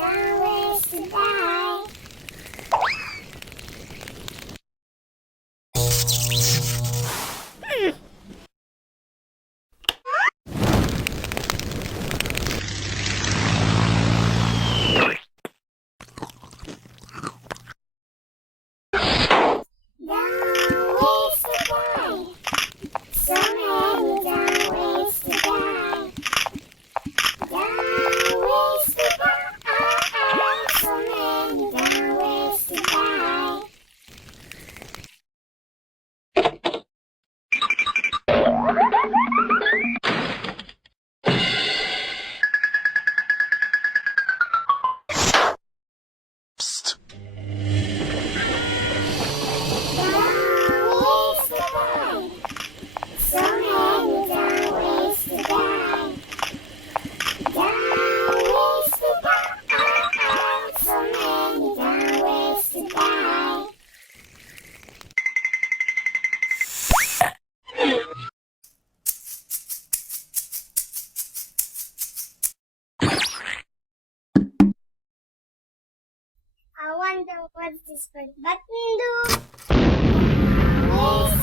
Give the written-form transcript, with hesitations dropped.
down ways to die. Down ways to die. So many down ways to die. Down ways to die. So many down ways to die. Psst. Down ways to die. So many down ways to die. Down ways to die. So many down ways to die. I wonder what this red button do. Ways